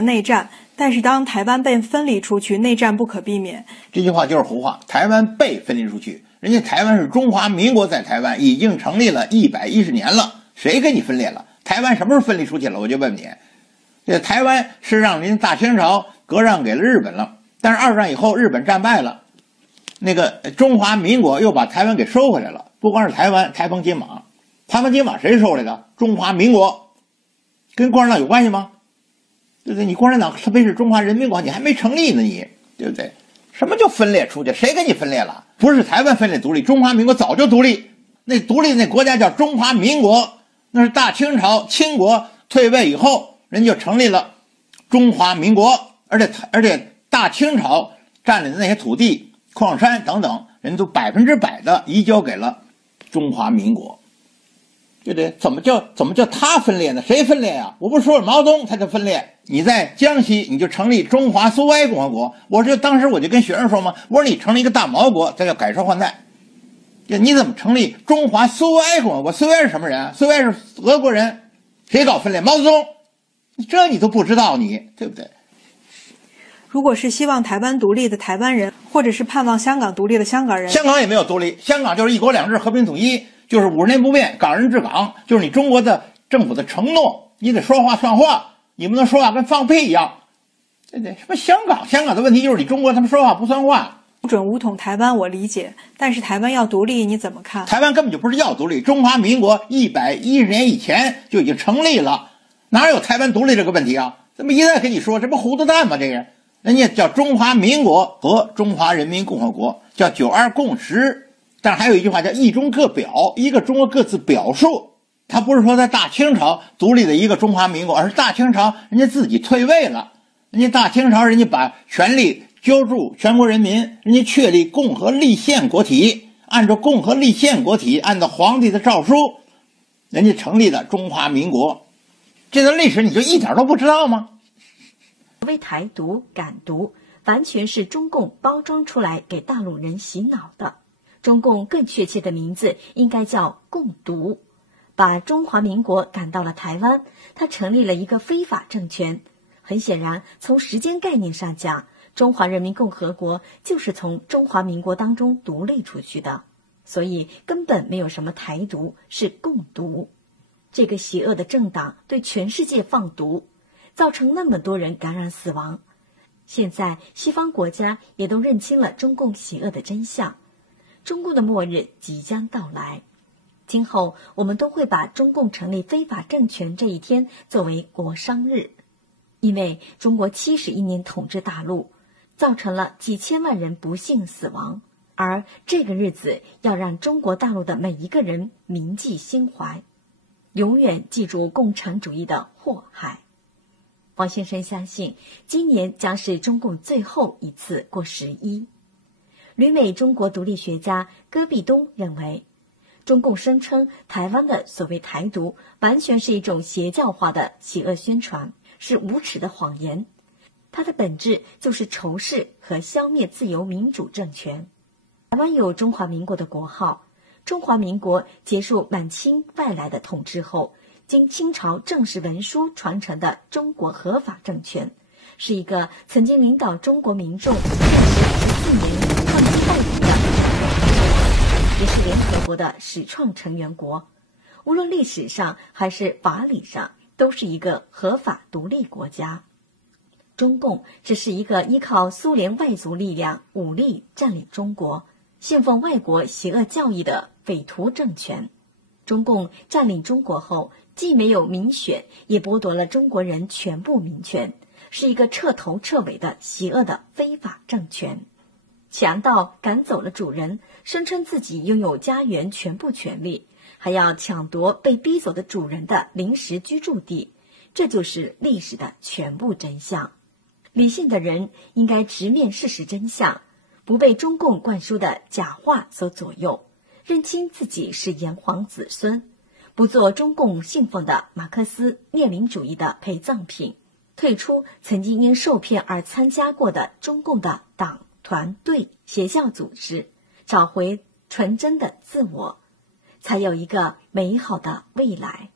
内战，但是当台湾被分离出去，内战不可避免。这句话就是胡话。台湾被分离出去，人家台湾是中华民国在台湾已经成立了110年了，谁给你分裂了？台湾什么时候分离出去了？我就问你，这台湾是让人家大清朝割让给了日本了，但是二战以后日本战败了，那个中华民国又把台湾给收回来了。不光是台湾，台澎金马，台澎金马谁收来的？中华民国，跟共产党有关系吗？对不对？你共产党特别是中华人民共和国，你还没成立呢，你对不对？什么叫分裂出去？谁给你分裂了？不是台湾分裂独立，中华民国早就独立。那独立那国家叫中华民国，那是大清朝清国退位以后，人就成立了中华民国，而且大清朝占领的那些土地、矿山等等，人都100%的移交给了中华民国。对不对？怎么叫他分裂呢？谁分裂呀？我不是说毛泽东他就分裂。你在江西你就成立中华苏维埃共和国，当时我就跟学生说嘛，我说你成立一个大毛国，这叫改朝换代。你怎么成立中华苏维埃共和国？苏维埃是什么人？苏维埃是俄国人，谁搞分裂？毛泽东。这你都不知道，你对不对？如果是希望台湾独立的台湾人，或者是盼望香港独立的香港人，香港也没有独立，香港就是一国两制和平统一，就是50年不变，港人治港，就是你中国的政府的承诺，你得说话算话，你不能说话跟放屁一样，对不对？什么香港的问题就是你中国他们说话不算话。不准武统台湾我理解，但是台湾要独立你怎么看？台湾根本就不是要独立，中华民国110年以前就已经成立了，哪有台湾独立这个问题啊？这么一再跟你说，这不糊涂蛋吗？这个人家叫中华民国和中华人民共和国，叫9·2共识，但还有一句话叫一中各表，一个中国各自表述。他不是说在大清朝独立的一个中华民国，而是大清朝人家自己退位了，人家大清朝人家把权力交诸全国人民，人家确立共和立宪国体，按照共和立宪国体，按照皇帝的诏书，人家成立的中华民国。这段历史你就一点都不知道吗？所谓台独、港独，完全是中共包装出来给大陆人洗脑的。中共更确切的名字应该叫共独，把中华民国赶到了台湾，他成立了一个非法政权。很显然，从时间概念上讲，中华人民共和国就是从中华民国当中独立出去的，所以根本没有什么台独，是共独。这个邪恶的政党对全世界放毒，造成那么多人感染死亡。现在西方国家也都认清了中共邪恶的真相，中共的末日即将到来。今后我们都会把中共成立非法政权这一天作为国殇日，因为中国71年统治大陆，造成了几千万人不幸死亡，而这个日子要让中国大陆的每一个人铭记心怀，永远记住共产主义的祸害。王先生相信，今年将是中共最后一次过11。旅美中国独立学家戈壁东认为，中共声称台湾的所谓台独完全是一种邪教化的邪恶宣传，是无耻的谎言。它的本质就是仇视和消灭自由民主政权。台湾有中华民国的国号，中华民国结束满清外来的统治后，经清朝正式文书传承的中国合法政权，是一个曾经领导中国民众坚持14年抗击暴力的也是联合国的始创成员国，无论历史上还是法理上都是一个合法独立国家。中共只是一个依靠苏联外族力量武力占领中国，信奉外国邪恶教义的匪徒政权。中共占领中国后，既没有民选，也剥夺了中国人全部民权，是一个彻头彻尾的邪恶的非法政权。强盗赶走了主人，声称自己拥有家园全部权利，还要抢夺被逼走的主人的临时居住地，这就是历史的全部真相。理性的人应该直面事实真相，不被中共灌输的假话所左右，认清自己是炎黄子孙，不做中共信奉的马克思列宁主义的陪葬品，退出曾经因受骗而参加过的中共的党、团队、邪教组织，找回纯真的自我，才有一个美好的未来。